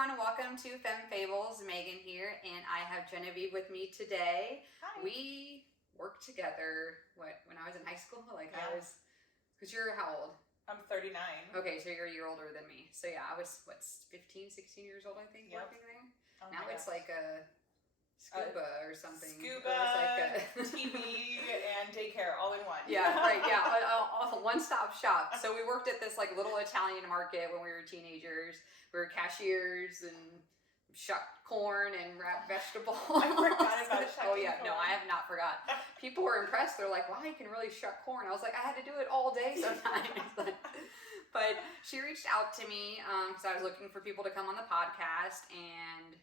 everyone. Welcome to Femme Fables. Megan here, and I have Jenivieve with me today. Hi. We worked together, when I was in high school? Because you're how old? I'm 39. Okay, so you're a year older than me. So yeah, I was, 15, 16 years old, I think, Yep. working there. Oh now it's like a scuba or something. Scuba, TV, and daycare all in one. Yeah, right, yeah, a one-stop shop. So we worked at this like little Italian market when we were teenagers. We were cashiers and shucked corn and wrapped vegetables. I forgot about shucking Oh yeah, corn. no, I have not forgot. People were impressed. They're like, wow, you can really shuck corn. I was like, I had to do it all day sometimes. But she reached out to me because I was looking for people to come on the podcast, and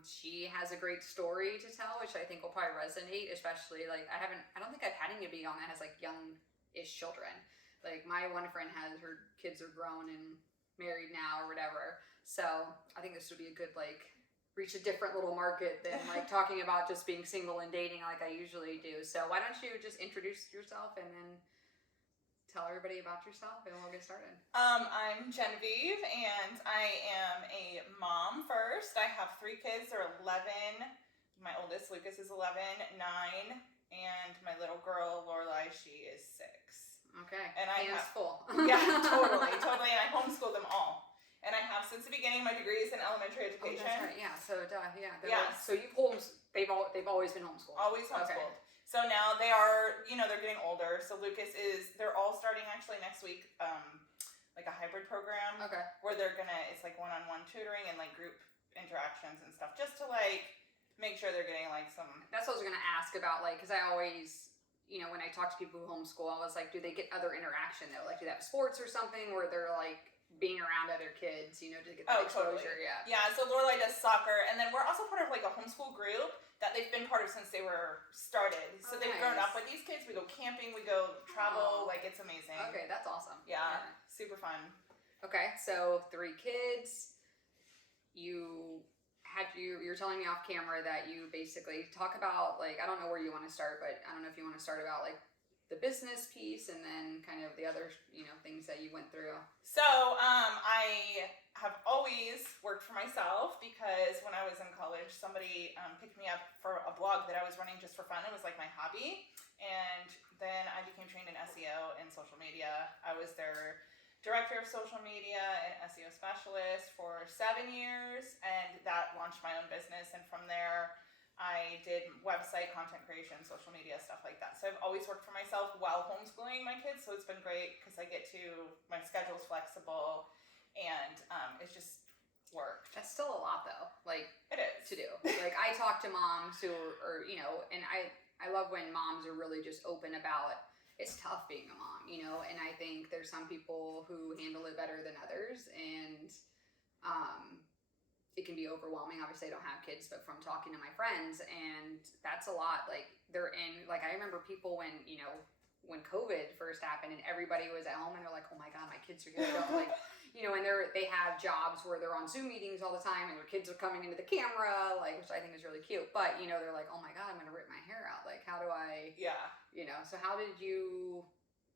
she has a great story to tell, which I think will probably resonate, especially like I don't think I've had anybody on that has like young-ish children. Like my one friend her kids are grown and married now or whatever. So I think this would be a good reach a different little market than like talking about just being single and dating like I usually do. So why don't you just introduce yourself and then tell everybody about yourself and we'll get started. I'm Jenivieve, and I am a mom first. I have 3 kids. They're 11. My oldest, Lucas, is 11, 9, and my little girl, Lorelai, she is 6. Okay. And I Hands have full. Yeah, totally. And I homeschool them all. And I have since the beginning my degrees in elementary education. Oh, that's right. Yeah. So Yeah. So you've they've always been homeschooled. Always homeschooled. Okay. So now they are, they're getting older. So Lucas they're all starting actually next week, like a hybrid program. Okay. Where it's like one-on-one tutoring and like group interactions and stuff, just to make sure they're getting some. That's what I was gonna ask about, because I always, when I talk to people who homeschool, I was like, do they get other interaction though? Like, do they have sports or something where they're being around other kids, to get that exposure? Totally. Yeah. Yeah. So Lorelai does soccer, and then we're also part of a homeschool group that they've been part of since they were started. So they've grown up with these kids. We go camping, we go travel. It's amazing. Okay, that's awesome. Yeah, super fun. Okay, so 3 kids. You're telling me off camera that you basically talk about I don't know where you want to start, but I don't know if you want to start about the business piece and then kind of the other things that you went through. So I have always worked for myself because when I was in college, somebody picked me up for a blog that I was running just for fun. It was like my hobby. And then I became trained in SEO and social media. I was their director of social media and SEO specialist for 7 years, and that launched my own business. And from there, I did website content creation, social media, stuff like that. So I've always worked for myself while homeschooling my kids. So it's been great because my schedule's flexible, and it's just work. That's still a lot though. It is. To do. I talk to moms who are, and I love when moms are really just open about it's tough being a mom, and I think there's some people who handle it better than others, and it can be overwhelming. Obviously I don't have kids, but from talking to my friends, and that's a lot. They're in, I remember people when COVID first happened and everybody was at home and they're like, oh my God, my kids are here. And they have jobs where they're on Zoom meetings all the time and their kids are coming into the camera, which I think is really cute. But, they're like, oh my God, I'm going to rip my hair out. How do I, so how did you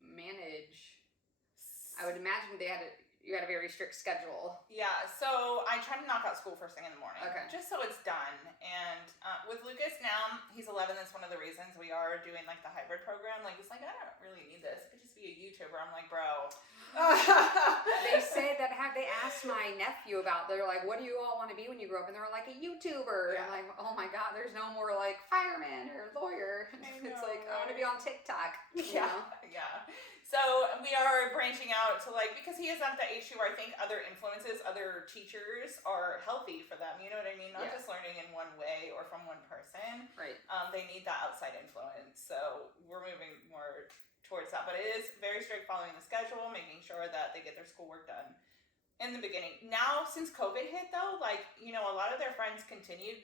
manage? I would imagine you had a very strict schedule. Yeah, so I try to knock out school first thing in the morning. Okay. Just so it's done. And with Lucas now, he's 11. That's one of the reasons we are doing the hybrid program. He's like, I don't really need this. I could just be a YouTuber. I'm like, bro. They say that they asked my nephew about, they're like, what do you all want to be when you grow up? And they're like, a YouTuber. Yeah. I'm like, oh my God, there's no more fireman or lawyer. It's I want to be on TikTok. Yeah. So we are branching out to because he is at the age where I think other influences, other teachers are healthy for them. You know what I mean? Not just learning in one way or from one person. Right. They need that outside influence. So we're moving more towards that. But it is very strict following the schedule, making sure that they get their schoolwork done in the beginning. Now, since COVID hit though, a lot of their friends continued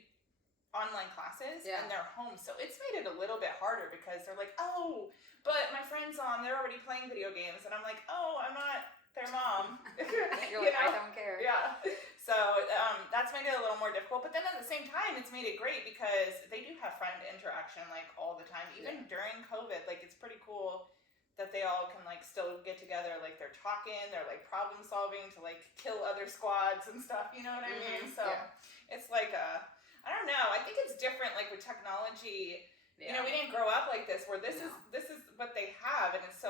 online classes and they're home. So it's made it a little bit harder because they're like, oh, but my friend's they're already playing video games. And I'm like, oh, I'm not their mom. You're like, I don't care. Yeah. So that's made it a little more difficult. But then at the same time, it's made it great because they do have friend interaction all the time. Even during COVID, it's pretty cool that they all can like still get together, like they're talking, they're like problem solving to like kill other squads and stuff, you know what I mean? So it's like I don't know, I think it's different like with technology. You know, we didn't grow up like this where this is what they have, and it's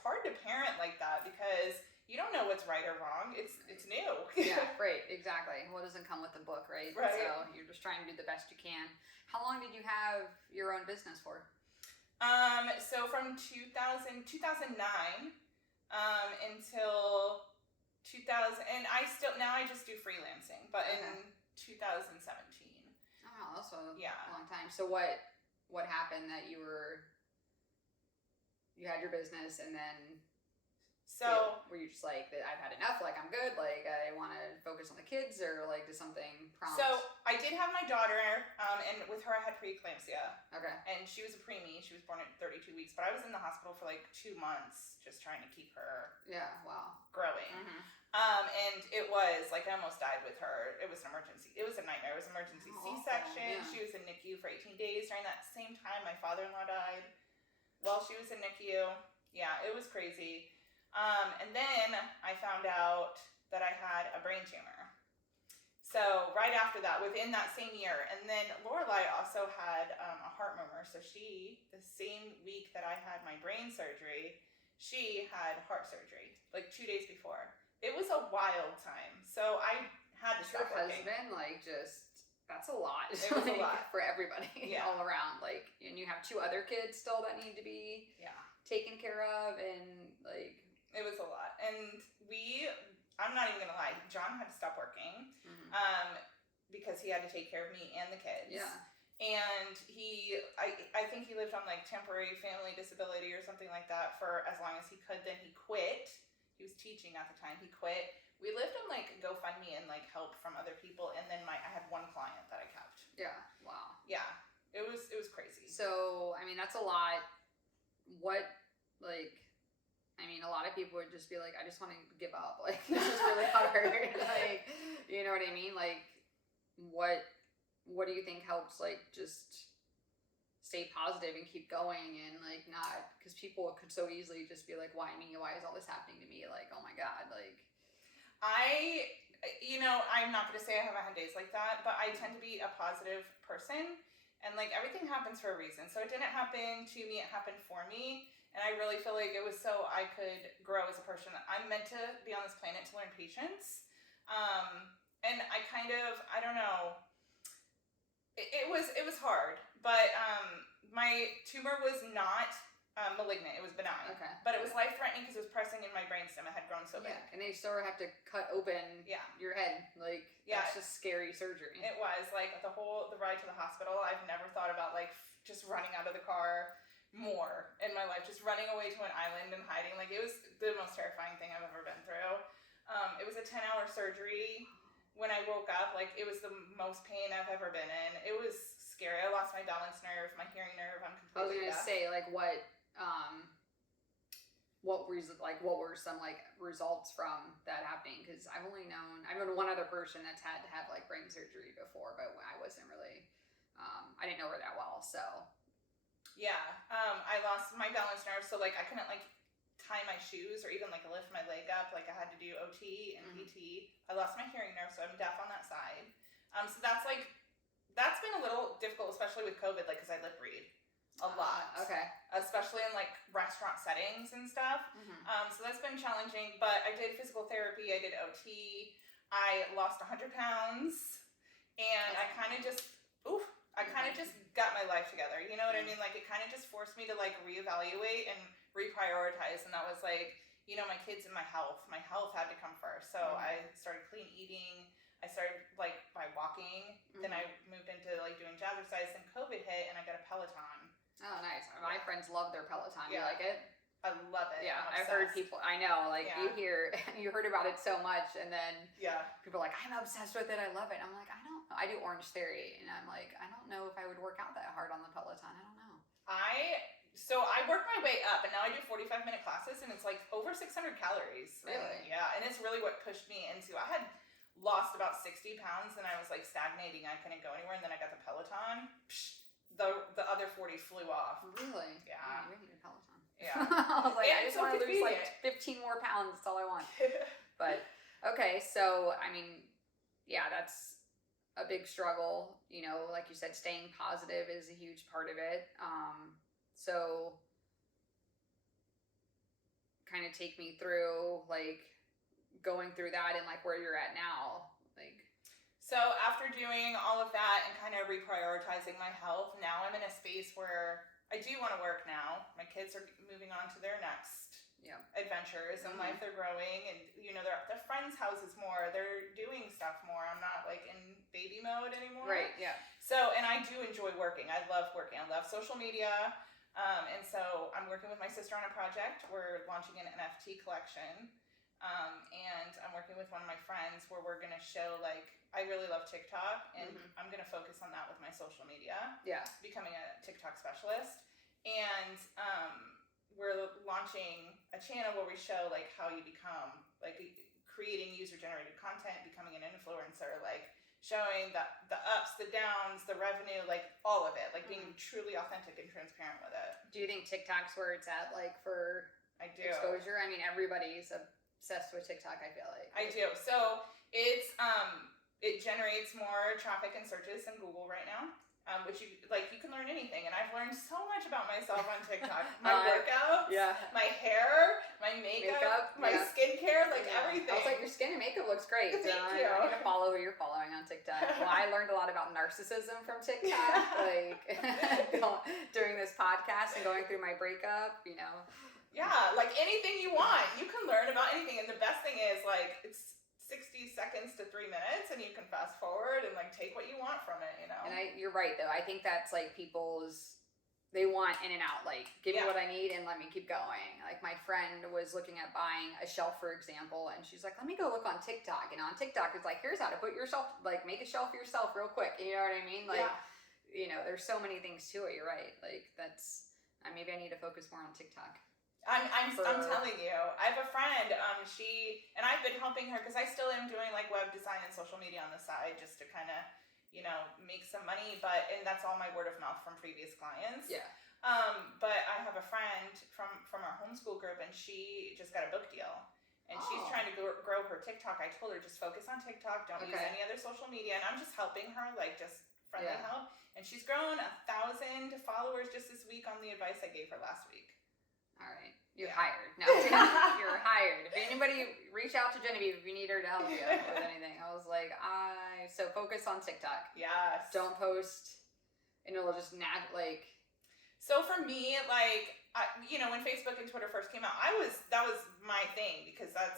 hard to parent like that because you don't know what's right or wrong. It's new. Yeah, right, exactly. Well, it doesn't come with the book, right? Right. So you're just trying to do the best you can. How long did you have your own business for? So from 2009 until 2000, and I just do freelancing, but in 2017. Oh, that's a long time. So what happened that you had your business and then were you just like, I've had enough, like I'm good, like I want to focus on the kids, or like did something prompt? So I did have my daughter, and with her I had preeclampsia. Okay. And she was a preemie. She was born at 32 weeks, but I was in the hospital for like 2 months just trying to keep her growing. Mm-hmm. And it was like I almost died with her. It was an emergency. It was a nightmare. It was an emergency C-section. She was in NICU for 18 days. During that same time, my father-in-law died while she was in NICU. Yeah, it was crazy. And then I found out that I had a brain tumor. So right after that, within that same year, and then Lorelai also had a heart murmur. So the same week that I had my brain surgery, she had heart surgery, like 2 days before. It was a wild time. So I had to stop working. Your husband, like, that's a lot. It was a lot. For everybody all around. Like, and you have 2 other kids still that need to be taken care of, and like... It was a lot. And I'm not even going to lie, John had to stop working because he had to take care of me and the kids. Yeah. And I think he lived on like temporary family disability or something like that for as long as he could. Then he quit. He was teaching at the time. He quit. We lived on like GoFundMe and like help from other people. And then I had 1 client that I kept. Yeah. Wow. Yeah. It was crazy. So, I mean, that's a lot. A lot of people would just be like, I just want to give up. Like, this is really hard. Like, you know what I mean? Like, what do you think helps, like, just stay positive and keep going and, like, not, because people could so easily just be like, why me? Why is all this happening to me? Like, oh my God, like. I'm not going to say I haven't had days like that, but I tend to be a positive person, and, like, everything happens for a reason. So it didn't happen to me, it happened for me. And I really feel like it was so I could grow as a person. I'm meant to be on this planet to learn patience. And I don't know. It was hard, but my tumor was not malignant. It was benign. Okay. But it was life-threatening because it was pressing in my brainstem. It had grown so big. Yeah, and they still have to cut open your head. Like, that's just scary surgery. It was. Like, the ride to the hospital, I've never thought about, like, just running out of the car more in my life, just running away to an island and hiding. Like, it was the most terrifying thing I've ever been through. It was a 10-hour surgery. When I woke up, like, it was the most pain I've ever been in. It was scary. I lost my balance nerve, my hearing nerve. I'm completely deaf. I was gonna say, like, what were some like results from that happening? Because I've known 1 other person that's had to have like brain surgery before, but I wasn't really I didn't know her that well, so. Yeah, I lost my balance nerve, so like I couldn't like tie my shoes or even like lift my leg up. Like I had to do OT and PT. I lost my hearing nerve, so I'm deaf on that side. So that's been a little difficult, especially with COVID, like because I lip read a lot. Okay. Especially in like restaurant settings and stuff. So that's been challenging. But I did physical therapy. I did OT. I lost 100 pounds, and I kind of just got my life together. You know what I mean? Like, it kind of just forced me to, like, reevaluate and reprioritize. And that was, like, my kids and my health. My health had to come first. So I started clean eating. I started, like, by walking. Then I moved into, like, doing jazzercise. Then COVID hit, and I got a Peloton. Oh, nice. My friends love their Peloton. You like it? I love it. Yeah, I've heard people, I know, like, you heard about it so much, and then people are like, I'm obsessed with it, I love it. I'm like, I don't know. I do Orange Theory, and I'm like, I don't know if I would work out that hard on the Peloton. I don't know. So I worked my way up, and now I do 45-minute classes, and it's like over 600 calories. Really? Yeah, and it's really what pushed me into, I had lost about 60 pounds, and I was like stagnating. I couldn't go anywhere, and then I got the Peloton. The other 40 flew off. Really? Yeah. You really need a Peloton. Yeah. I was like, I It's just so want to lose like convenient. 15 more pounds. That's all I want. But okay, so I mean, yeah, that's a big struggle. You know, like you said, staying positive is a huge part of it. So kind of take me through like going through that and like where you're at now. Like, so after doing all of that and kind of reprioritizing my health, now I'm in a space where I do want to work now. My kids are moving on to their next adventures in life. They're growing, and you know, they're at their friends' houses more. They're doing stuff more. I'm not like in baby mode anymore. right, yeah. So, and I do enjoy working. I love working. I love social media. And so I'm working with my sister on a project. We're launching an NFT collection. And I'm working with one of my friends where we're going to show, like, I really love TikTok, and I'm going to focus on that with my social media. Yeah. Becoming a TikTok specialist. And we're launching a channel where we show, like, how you become, like, creating user-generated content, becoming an influencer, like, showing the ups, the downs, the revenue, like, all of it. Like, being truly authentic and transparent with it. Do you think TikTok's where it's at, like, for exposure? I mean, everybody's obsessed with TikTok, I feel like. I do. So it's it generates more traffic and searches than Google right now, which you can learn anything, and I've learned so much about myself on TikTok. My workouts, my hair, my makeup, my skincare, like everything. I was like, your skin and makeup looks great. Thank you. I'm gonna follow who you're following on TikTok. Well, I learned a lot about narcissism from TikTok, like during this podcast and going through my breakup. You know. Yeah, like anything you want, you can learn about anything, and the best thing is like it's 60 seconds to 3 minutes, and you can fast forward and like take what you want from it, you know. And you're right though. I think that's like they want in and out, like give me what I need and let me keep going. Like my friend was looking at buying a shelf, for example, and she's like, let me go look on TikTok. And on TikTok, it's like, here's how to put yourself, like make a shelf yourself real quick. You know what I mean? Like, you know, there's so many things to it. You're right. Like that's maybe I need to focus more on TikTok. I'm telling you, I have a friend, she, and I've been helping her because I still am doing like web design and social media on the side just to kind of, you know, make some money, and that's all my word of mouth from previous clients. Yeah. But I have a friend from our homeschool group, and she just got a book deal, and she's trying to grow her TikTok. I told her, just focus on TikTok, don't use any other social media, and I'm just helping her, like just friendly help, and she's grown 1,000 followers just this week on the advice I gave her last week. All right. You're hired. No, you're hired. If anybody, reach out to Jenivieve if you need her to help you with anything. I was like, so focus on TikTok. Yes. Don't post, and it'll just like. So for me, like, you know, when Facebook and Twitter first came out, that was my thing, because that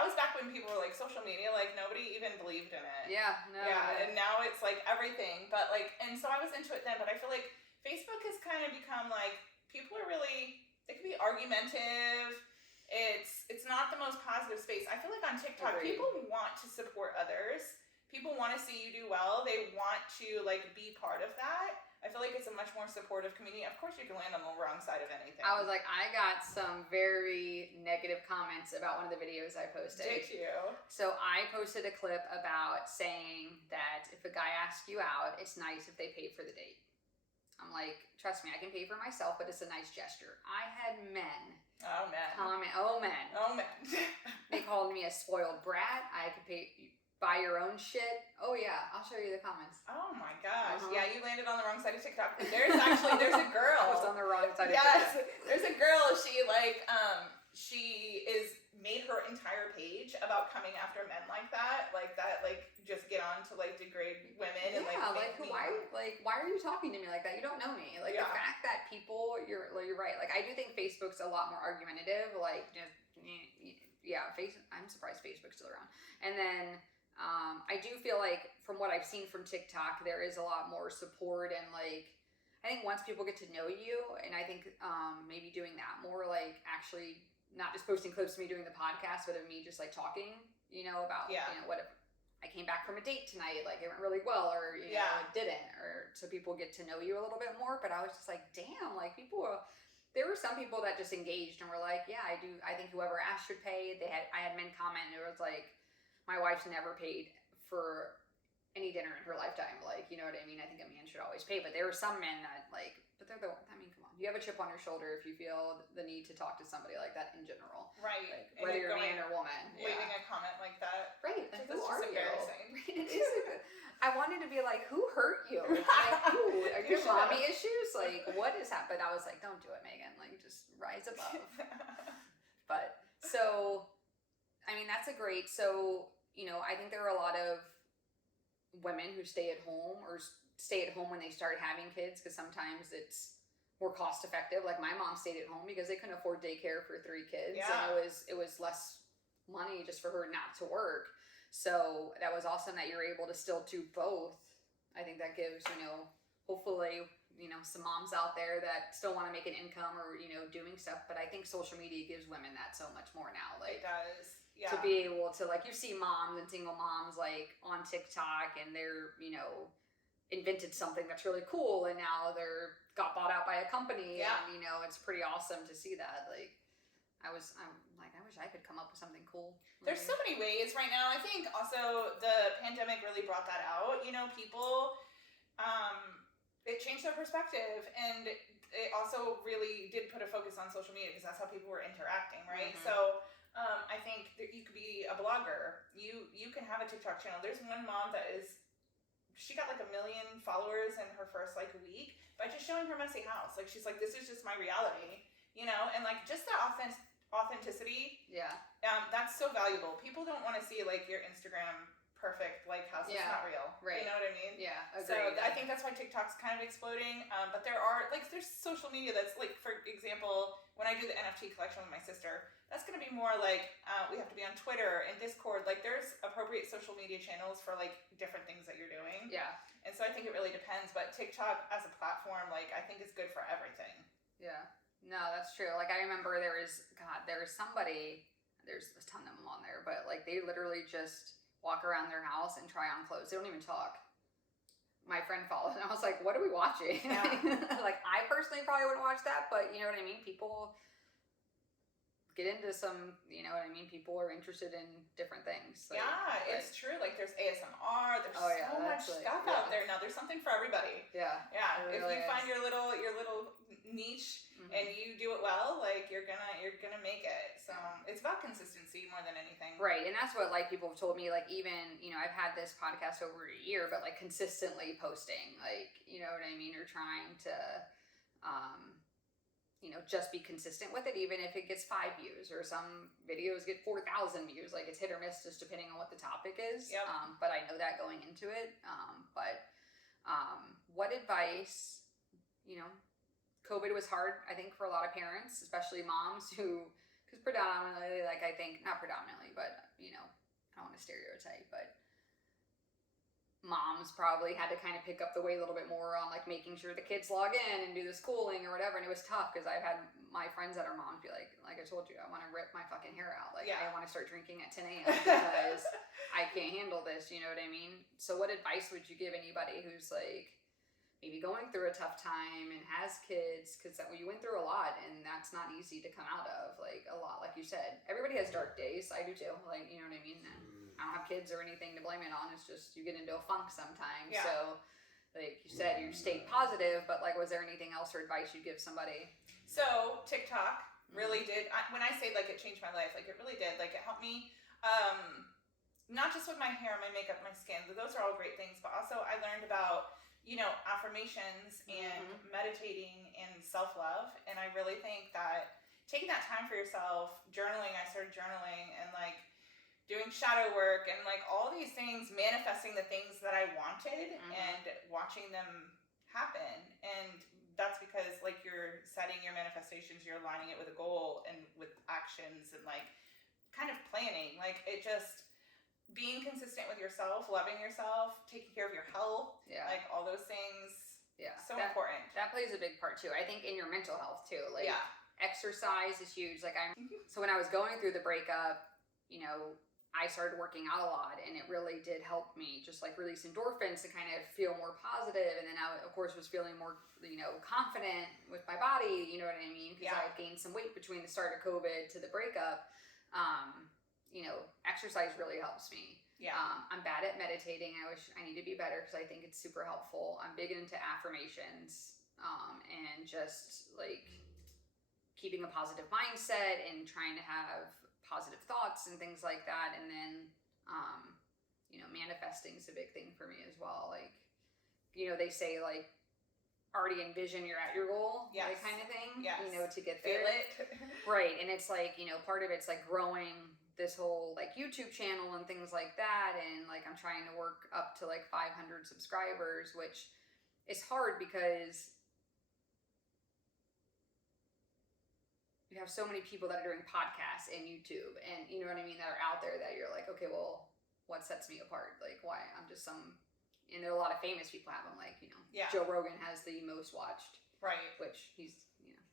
was back when people were like, social media, like nobody even believed in it. Yeah. No. Yeah. And now it's like everything, but like, and so I was into it then, but I feel like Facebook has kind of become like, people are really. It can be argumentative. It's not the most positive space. I feel like on TikTok, people want to support others. People want to see you do well. They want to like be part of that. I feel like it's a much more supportive community. Of course, you can land on the wrong side of anything. I was like, I got some very negative comments about one of the videos I posted. Did you? So I posted a clip about saying that if a guy asks you out, it's nice if they pay for the date. I'm like, trust me, I can pay for myself, but it's a nice gesture. I had men comment, men. They called me a spoiled brat. I could buy your own shit. Oh yeah, I'll show you the comments. Oh my gosh. Yeah, you landed on the wrong side of TikTok. There's a girl. I was on the wrong side of TikTok. Yes, there's a girl. She like, she is made her entire page about coming after men like that, like just get on to like degrade women and why are you talking to me like that? You don't know me. Like the fact that people, you're right. Like I do think Facebook's a lot more argumentative. Like just I'm surprised Facebook's still around. And then I do feel like from what I've seen from TikTok, there is a lot more support and like. I think once people get to know you, and I think maybe doing that more, like actually not just posting clips of me doing the podcast, but of me just like talking, you know, about you know what I came back from a date tonight, like it went really well, or you know, it didn't, or so people get to know you a little bit more. But I was just like, damn, like there were some people that just engaged and were like, yeah, I think whoever asked should pay. I had men comment, and it was like, my wife's never paid for any dinner in her lifetime, like, you know what I mean? I think a man should always pay, but there were some men that like, but come on, you have a chip on your shoulder if you feel the need to talk to somebody like that in general. Right. Like, whether you're a man or woman. Leaving a comment like that. Right. Like, who are you? Embarrassing. It is. I wanted to be like, who hurt you? Like, who? Are you mommy issues? Like, what has happened? I was like, don't do it, Megan. Like, just rise above. But, so, I mean, that's a great, so, you know, I think there are a lot of women who stay at home or stay at home when they start having kids, because sometimes it's more cost effective. Like, my mom stayed at home because they couldn't afford daycare for 3 kids. Yeah. And it was less money just for her not to work. So that was awesome that you're able to still do both. I think that gives, you know, hopefully, you know, some moms out there that still want to make an income or, you know, doing stuff. But I think social media gives women that so much more now. Like, it does. Yeah. To be able to, like, you see moms and single moms, like, on TikTok, and they're, you know, invented something that's really cool, and now they're got bought out by a company. Yeah. And, you know, it's pretty awesome to see that. Like, I'm like, I wish I could come up with something cool. There's so many ways right now. I think also the pandemic really brought that out. You know, people, it changed their perspective, and it also really did put a focus on social media because that's how people were interacting, right? Mm-hmm. So I think that you could be a blogger. You can have a TikTok channel. There's one mom that she got like 1 million followers in her first like week by just showing her messy house. Like, she's like, this is just my reality, you know? And like, just the authenticity. Yeah. That's so valuable. People don't want to see like your Instagram perfect like house. It's not real. Right. You know what I mean? Yeah. So Agreed. I think that's why TikTok's kind of exploding. But there's social media that's like, for example, when I do the NFT collection with my sister, that's going to be more like we have to be on Twitter and Discord. Like, there's appropriate social media channels for like different things that you're doing. Yeah. And so I think it really depends. But TikTok as a platform, like, I think is good for everything. Yeah. No, that's true. Like, I remember there was somebody, there's a ton of them on there, but like, they literally just walk around their house and try on clothes. They don't even talk. My friend followed, and I was like, what are we watching? Yeah. Like, I personally probably wouldn't watch that, but you know what I mean? People get into some, you know what I mean? People are interested in different things. Like, it's true. Like, there's ASMR. There's so much stuff out there now. There's something for everybody. Yeah. Yeah. Really if you find your little niche, mm-hmm. and you do it well, like, you're gonna make it. So it's about consistency more than anything. Right. And that's what, like, people have told me, like, even, you know, I've had this podcast over a year, but like, consistently posting, like, you know what I mean? Or trying to, you know, just be consistent with it, even if it gets 5 views, or some videos get 4,000 views. Like, it's hit or miss just depending on what the topic is. Yep. But I know that going into it. What advice, you know, COVID was hard, I think, for a lot of parents, especially moms because predominantly, like, I think, not predominantly, but, you know, I don't want to stereotype, but moms probably had to kind of pick up the weight a little bit more on, like, making sure the kids log in and do the schooling or whatever. And it was tough because I've had my friends that are moms be like I told you, I want to rip my fucking hair out. Like, I want to start drinking at 10 a.m. because I can't handle this. You know what I mean? So what advice would you give anybody who's, like, maybe going through a tough time and has kids? Because you went through a lot, and that's not easy to come out of. Like, a lot, like you said. Everybody has dark days. I do too. Like, you know what I mean? And I don't have kids or anything to blame it on. It's just you get into a funk sometimes. Yeah. So, like you said, you stayed positive, but like, was there anything else or advice you'd give somebody? So TikTok really did. When I say like it changed my life, like it really did. Like, it helped me, not just with my hair, my makeup, my skin. Those are all great things, but also I learned about, you know, affirmations and meditating and self-love. And I really think that taking that time for yourself, journaling, I started journaling, and like doing shadow work and like all these things, manifesting the things that I wanted and watching them happen. And that's because like you're setting your manifestations, you're aligning it with a goal and with actions and like kind of planning. Like, it just being consistent with yourself, loving yourself, taking care of your health, like all those things. Yeah. So important. That plays a big part too. I think in your mental health too. Like, exercise is huge. Like, so when I was going through the breakup, you know, I started working out a lot, and it really did help me just like release endorphins to kind of feel more positive. And then I, of course, was feeling more, you know, confident with my body, you know what I mean? Because I had gained some weight between the start of COVID to the breakup. You know, exercise really helps me. Yeah. I'm bad at meditating. I need to be better because I think it's super helpful. I'm big into affirmations, and just like keeping a positive mindset and trying to have positive thoughts and things like that. And then, manifesting is a big thing for me as well. Like, they say like, already envision you're at your goal, yes. Like kind of thing, yes. To get there. Feel it. Right. And it's like, part of it's like growing this whole like YouTube channel and things like that. And like, I'm trying to work up to like 500 subscribers, which is hard because you have so many people that are doing podcasts and YouTube and you know what I mean, that are out there that you're like, okay, well, what sets me apart? Like, why? I'm just and there are a lot of famous people have them, like, yeah. Joe Rogan has the most watched. Right. Which he's,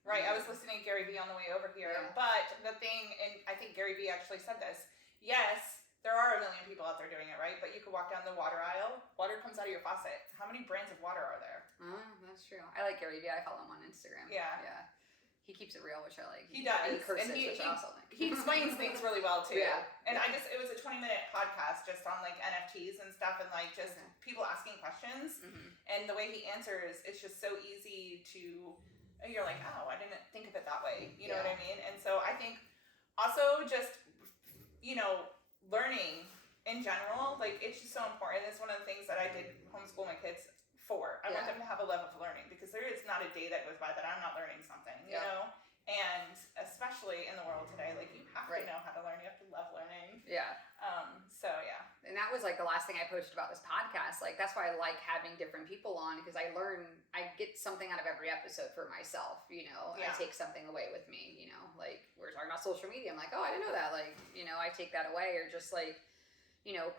Right. I was listening to Gary Vee on the way over here. Yeah. But the thing, and I think Gary Vee actually said this, yes, there are a million people out there doing it, right? But you could walk down the water aisle, water comes out of your faucet. How many brands of water are there? That's true. I like Gary Vee. I follow him on Instagram. Yeah. Yeah. He keeps it real, which I like. He does. And he curses, and which I also like. He explains things really well, too. Yeah. And it was a 20-minute podcast just on, like, NFTs and stuff and, like, just people asking questions. Mm-hmm. And the way he answers, it's just so easy to, you're like, oh, I didn't think of it that way. You know what I mean? And so I think also just, learning in general, like, it's just so important. It's one of the things that I did homeschool my kids for. I want them to have a level of learning because there is not a day that goes by that I'm not learning something, you know? And especially in the world today, like you have to know how to learn. You have to love learning. Yeah. So yeah. And that was like the last thing I posted about this podcast. Like that's why I like having different people on because I get something out of every episode for myself, I take something away with me, like we're talking about social media. I'm like, oh, I didn't know that. Like, I take that away or just like,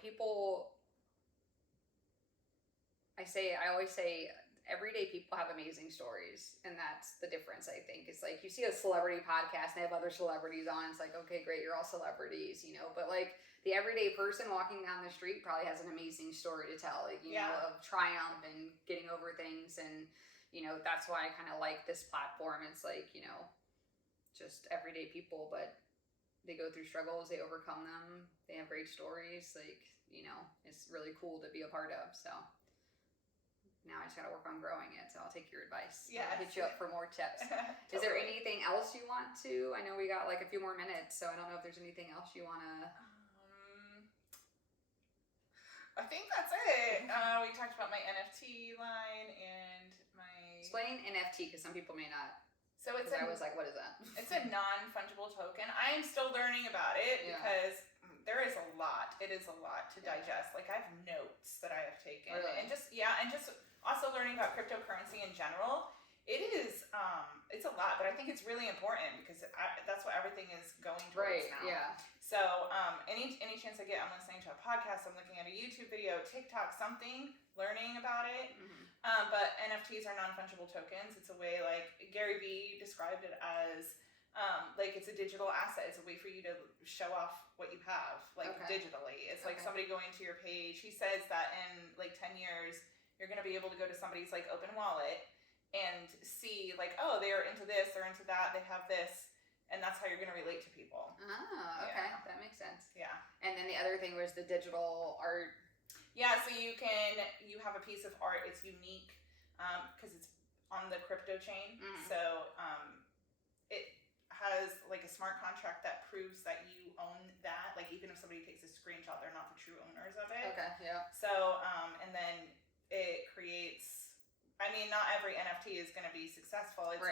people, I always say everyday people have amazing stories, and that's the difference. I think it's like you see a celebrity podcast and they have other celebrities on. It's like, okay, great, you're all celebrities, but like the everyday person walking down the street probably has an amazing story to tell, like, of triumph and getting over things. And that's why I kind of like this platform. It's like, just everyday people, but they go through struggles, they overcome them, they have great stories, like, it's really cool to be a part of. So now I just got to work on growing it. So I'll take your advice. Yeah. I'll hit you up for more tips. Totally. Is there anything else you want to? I know we got like a few more minutes, so I don't know if there's anything else you want to. I think that's it. We talked about my NFT line and my. Explain NFT because some people may not. So I was like, what is that? It's a non-fungible token. I am still learning about it because there is a lot. It is a lot to digest. Like I have notes that I have taken, and just also learning about cryptocurrency in general. It is, it's a lot, but I think it's really important because that's what everything is going towards now. Yeah. So any chance I get, I'm listening to a podcast, I'm looking at a YouTube video, TikTok, something, learning about it. Mm-hmm. But NFTs are non-fungible tokens. It's a way, like Gary Vee described it as, like it's a digital asset. It's a way for you to show off what you have, like digitally. It's like somebody going to your page. He says that in like 10 years, you're going to be able to go to somebody's like open wallet and see like, oh, they're into this, they're into that, they have this. And that's how you're going to relate to people. Oh, okay. Yeah. That makes sense. Yeah. And then the other thing was the digital art. Yeah, so you have a piece of art, it's unique because it's on the crypto chain. Mm. So it has like a smart contract that proves that you own that. Like even if somebody takes a screenshot, they're not the true owners of it. Okay, yeah. So, and then it creates, I mean, not every NFT is going to be successful. It's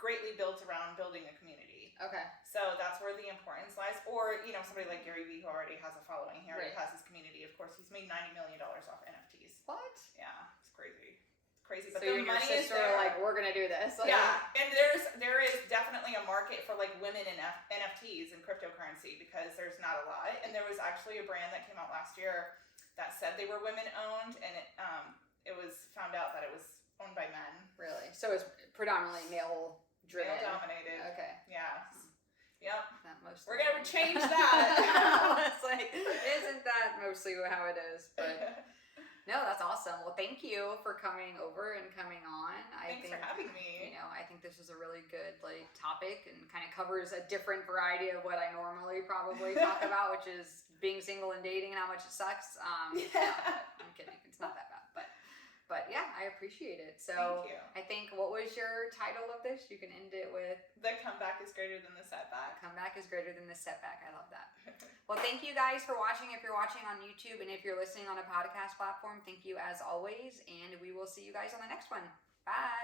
greatly built around building a community. Okay. So that's where the importance lies. Or, somebody like Gary Vee who already has a following, he already has his community. Of course, he's made $90 million off NFTs. What? Yeah, it's crazy. It's crazy. But so the money is there. Like, we're going to do this. Like, yeah, and there is definitely a market for like women in NFTs and cryptocurrency because there's not a lot. And there was actually a brand that came out last year that said they were women owned, and it was found out that it was owned by men. Really? So it's predominantly male driven. Male dominated. Okay. Yeah. Yep. We're gonna things. Change that. It's like, isn't that mostly how it is? But no, that's awesome. Well, thank you for coming over and coming on. Thanks for having me. I think this is a really good topic and kind of covers a different variety of what I normally probably talk about, which is being single and dating and how much it sucks. No, I'm kidding. It's not that bad, But yeah, I appreciate it. So Thank you. I think, what was your title of this? You can end it with The comeback is greater than the setback. comeback is greater than the setback. I love that. Well, thank you guys for watching. If you're watching on YouTube and if you're listening on a podcast platform, thank you as always. And we will see you guys on the next one. Bye.